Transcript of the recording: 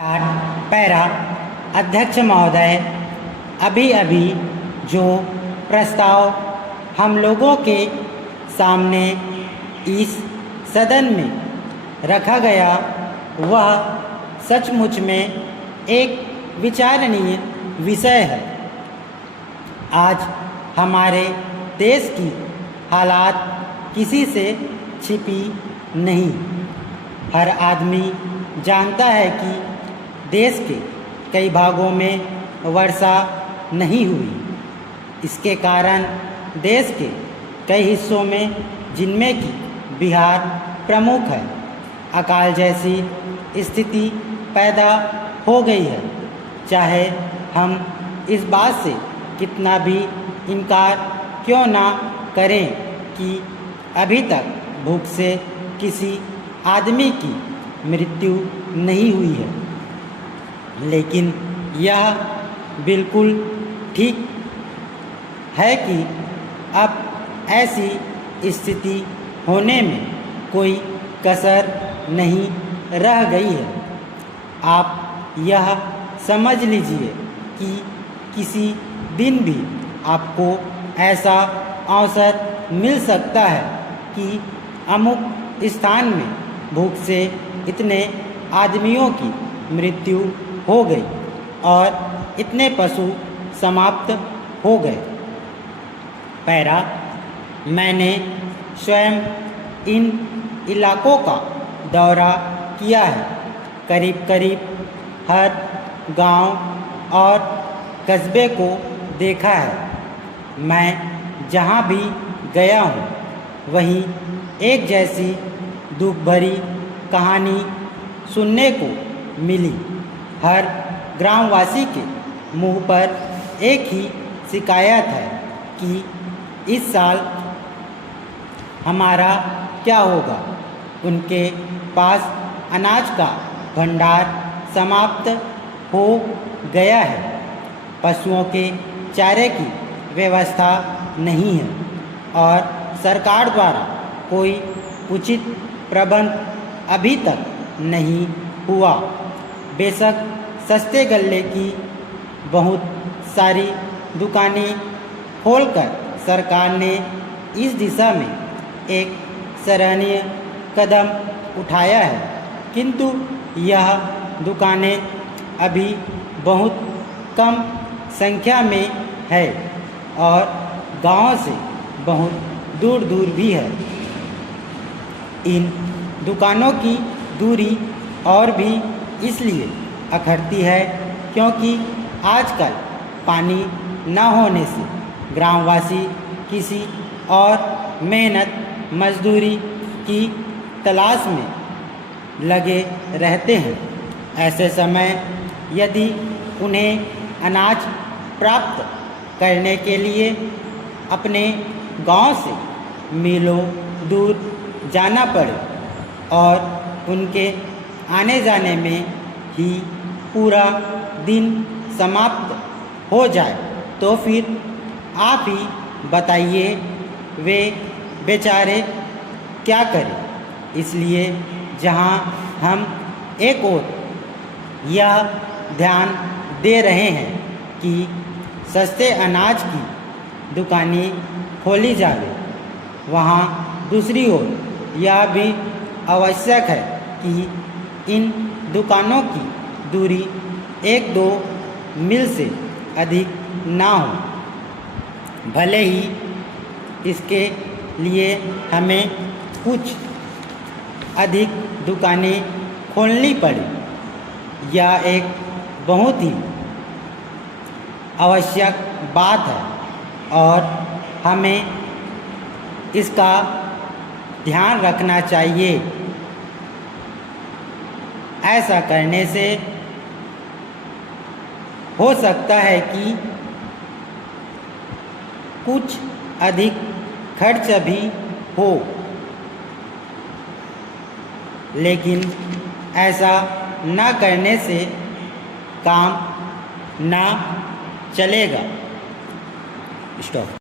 Para अध्यक्ष महोदय, अभी अभी जो प्रस्ताव हम लोगों के सामने इस सदन में रखा गया वह सचमुच में एक विचारणीय विषय है। आज हमारे देश की हालात किसी से छिपी नहीं। हर आदमी जानता है कि देश के कई भागों में वर्षा नहीं हुई। इसके कारण देश के कई हिस्सों में, जिनमें कि बिहार प्रमुख है, अकाल जैसी स्थिति पैदा हो गई है। चाहे हम इस बात से कितना भी इनकार क्यों ना करें कि अभी तक भूख से किसी आदमी की मृत्यु नहीं हुई है, लेकिन यह बिल्कुल ठीक है कि अब ऐसी स्थिति होने में कोई कसर नहीं रह गई है। आप यह समझ लीजिए कि किसी दिन भी आपको ऐसा अवसर मिल सकता है कि अमुक स्थान में भूख से इतने आदमियों की मृत्यु हो गई और इतने पशु समाप्त हो गए। पैरा, मैंने स्वयं इन इलाकों का दौरा किया है। करीब करीब हर गांव और कस्बे को देखा है। मैं जहां भी गया हूं, वहीं एक जैसी दुख भरी कहानी सुनने को मिली। हर ग्रामवासी के मुंह पर एक ही शिकायत है कि इस साल हमारा क्या होगा। उनके पास अनाज का भंडार समाप्त हो गया है। पशुओं के चारे की व्यवस्था नहीं है और सरकार द्वारा कोई उचित प्रबंध अभी तक नहीं हुआ। बेशक सस्ते गल्ले की बहुत सारी दुकानें खोलकर सरकार ने इस दिशा में एक सराहनीय कदम उठाया है, किंतु यह दुकानें अभी बहुत कम संख्या में है और गांवों से बहुत दूर दूर भी है। इन दुकानों की दूरी और भी इसलिए अखरती है क्योंकि आजकल पानी न होने से ग्रामवासी किसी और मेहनत मजदूरी की तलाश में लगे रहते हैं। ऐसे समय यदि उन्हें अनाज प्राप्त करने के लिए अपने गांव से मीलों दूर जाना पड़े और उनके आने जाने में ही पूरा दिन समाप्त हो जाए, तो फिर आप ही बताइए वे बेचारे क्या करें। इसलिए जहां हम एक ओर यह ध्यान दे रहे हैं कि सस्ते अनाज की दुकानें खोली जाए, वहां दूसरी ओर यह भी आवश्यक है कि इन दुकानों की दूरी 1-2 मील से अधिक ना हो। भले ही इसके लिए हमें कुछ अधिक दुकानें खोलनी पड़े, यह एक बहुत ही आवश्यक बात है और हमें इसका ध्यान रखना चाहिए। ऐसा करने से हो सकता है कि कुछ अधिक खर्च भी हो, लेकिन ऐसा ना करने से काम ना चलेगा। स्टॉप।